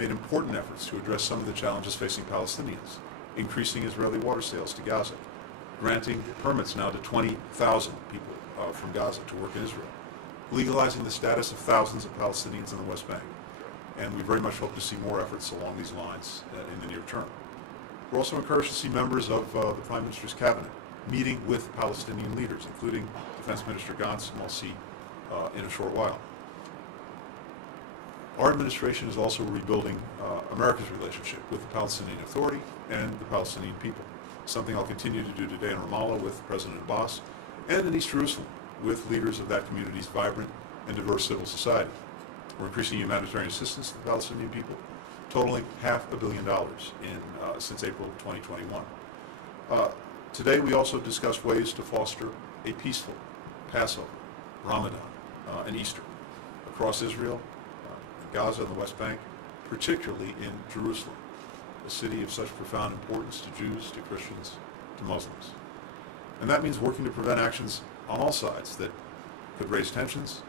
made important efforts to address some of the challenges facing Palestinians, increasing Israeli water sales to Gaza, granting permits now to 20,000 people from Gaza to work in Israel, legalizing the status of thousands of Palestinians in the West Bank. And we very much hope to see more efforts along these lines in the near term. We're also encouraged to see members of the Prime Minister's cabinet meeting with Palestinian leaders, including Defense Minister Gantz, whom I'll see in a short while. Our administration is also rebuilding America's relationship with the Palestinian Authority and the Palestinian people, something I'll continue to do today in Ramallah with President Abbas and in East Jerusalem with leaders of that community's vibrant and diverse civil society. We're increasing humanitarian assistance to the Palestinian people, totaling $500 million since April of 2021. Today we also discuss ways to foster a peaceful Passover, Ramadan, and Easter across Israel, Gaza and the West Bank, particularly in Jerusalem, a city of such profound importance to Jews, to Christians, to Muslims. And that means working to prevent actions on all sides that could raise tensions,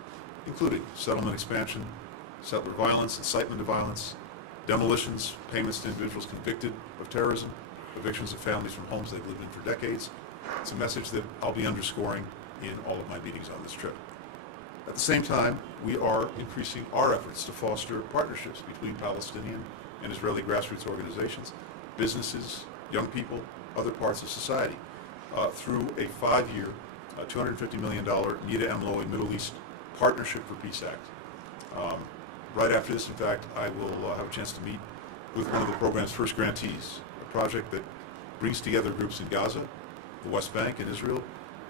including settlement expansion, settler violence, incitement to violence, demolitions, payments to individuals convicted of terrorism, evictions of families from homes they've lived in for decades. It's a message that I'll be underscoring in all of my meetings on this trip. At the same time, we are increasing our efforts to foster partnerships between Palestinian and Israeli grassroots organizations, businesses, young people, other parts of society, through a 5-year, $250 million Nida Emloy Middle East Partnership for Peace Act. Right after this, in fact, I will have a chance to meet with one of the program's first grantees, a project that brings together groups in Gaza, the West Bank, and Israel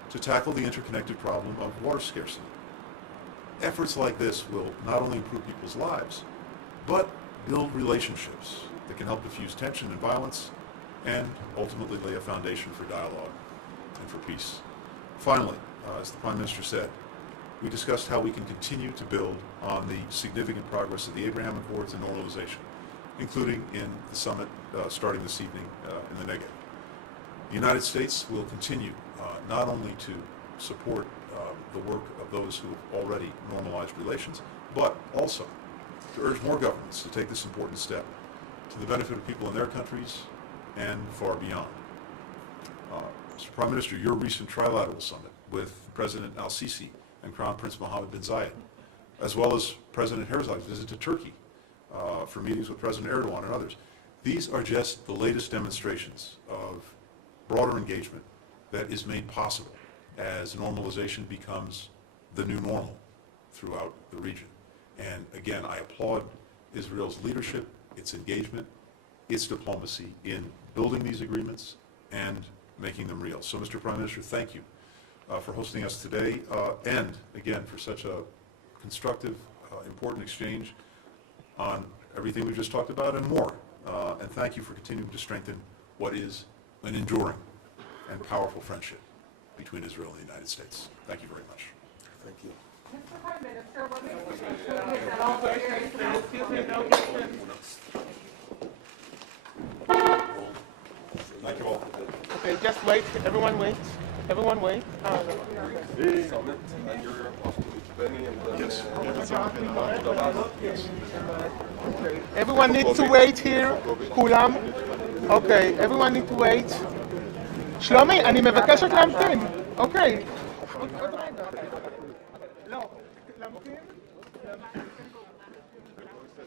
to tackle the interconnected problem of water scarcity. Efforts like this will not only improve people's lives, but build relationships that can help diffuse tension and violence and ultimately lay a foundation for dialogue and for peace. Finally, as the Prime Minister said, we discussed how we can continue to build on the significant progress of the Abraham Accords and normalization, including in the summit starting this evening in the Negev. The United States will continue not only to support the work of those who have already normalized relations, but also to urge more governments to take this important step to the benefit of people in their countries and far beyond. Mr. Prime Minister, your recent trilateral summit with President al-Sisi and Crown Prince Mohammed bin Zayed, as well as President Herzog's visit to Turkey for meetings with President Erdogan and others, these are just the latest demonstrations of broader engagement that is made possible as normalization becomes the new normal throughout the region. And again, I applaud Israel's leadership, its engagement, its diplomacy in building these agreements and making them real. So, Mr. Prime Minister, thank you for hosting us today and, again, for such a constructive, important exchange on everything we've just talked about and more. And thank you for continuing to strengthen what is an enduring and powerful friendship between Israel and the United States. Thank you very much. Thank you. Mr. Prime Minister, what makes you sure that all the areas Excuse me, no Thank you all. Okay, just wait. Everyone wait. Everyone wait. Yes. Everyone needs to wait here. כולם. Okay, everyone needs to wait. שלומי, אני מבקשת להמתין. אוקיי. עוד רגע. לא, להמתין.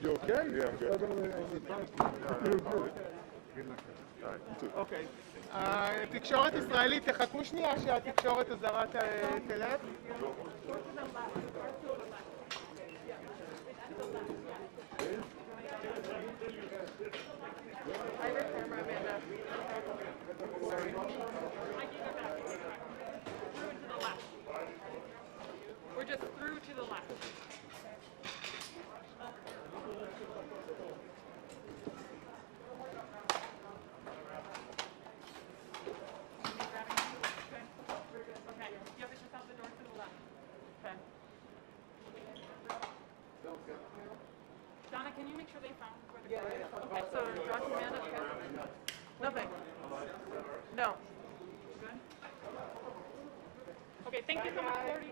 You okay? Yeah, I'm good. אוקיי. תקשורת ישראלית, תחכו שנייה שהתקשורת הזרה תלך. We're just through to the left. Okay, you have to just out the door to the left. Okay. Donna, can you make sure they found where the door is? Okay, so Josh, Amanda, nothing. No. Good. Okay, thank you so much, Lordy.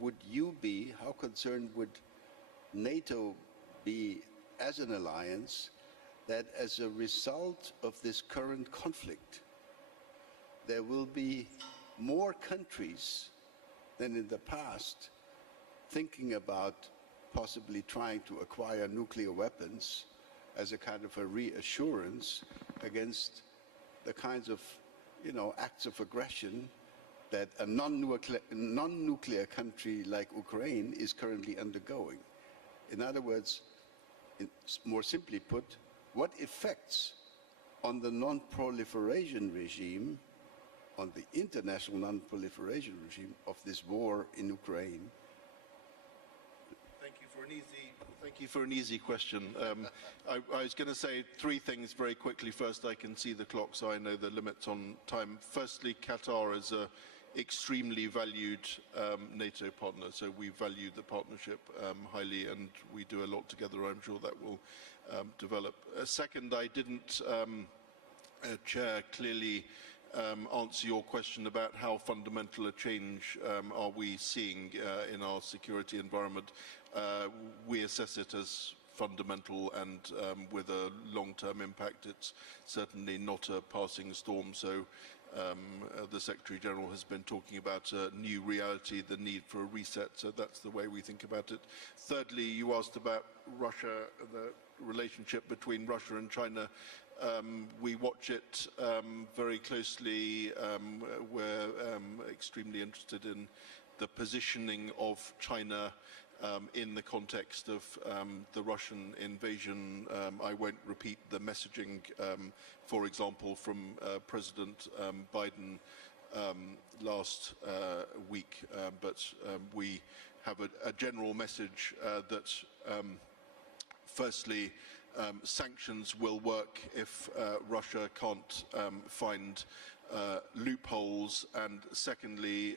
would you be, how concerned would NATO be as an alliance that as a result of this current conflict, there will be more countries than in the past thinking about possibly trying to acquire nuclear weapons as a kind of a reassurance against the kinds of, acts of aggression that a non-nuclear country like Ukraine is currently undergoing. In other words, more simply put, what effects on the non-proliferation regime, on the international non-proliferation regime of this war in Ukraine? Thank you for an easy question. I was going to say three things very quickly. First, I can see the clock, so I know the limits on time. Firstly, Qatar is an extremely valued NATO partner, so we value the partnership highly, and we do a lot together. I'm sure that will develop. Second, I didn't, Chair, clearly answer your question about how fundamental a change are we seeing in our security environment. We assess it as fundamental and with a long-term impact. It's certainly not a passing storm. So the Secretary-General has been talking about a new reality, the need for a reset. So that's the way we think about it. Thirdly, you asked about Russia, the relationship between Russia and China. We watch it very closely. We're extremely interested in the positioning of China in the context of the Russian invasion. I won't repeat the messaging, for example, from President Biden last week, but we have a general message that firstly, sanctions will work if Russia can't find loopholes, and secondly,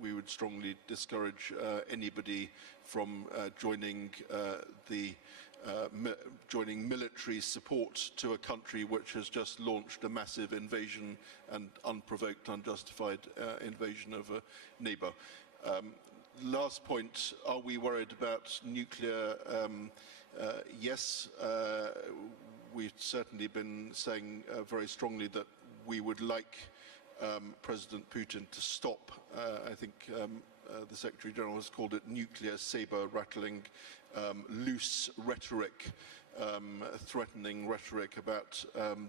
we would strongly discourage anybody from joining military support to a country which has just launched a massive invasion and unprovoked, unjustified invasion of a neighbour. Last point, are we worried about nuclear? Yes, we've certainly been saying very strongly that we would like President Putin to stop. I think the Secretary-General has called it nuclear saber-rattling, loose rhetoric, threatening rhetoric about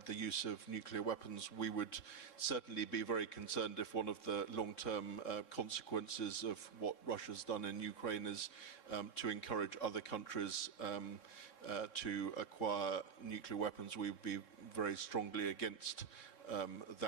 the use of nuclear weapons. We would certainly be very concerned if one of the long-term consequences of what Russia's done in Ukraine is to encourage other countries to acquire nuclear weapons. We would be very strongly against that.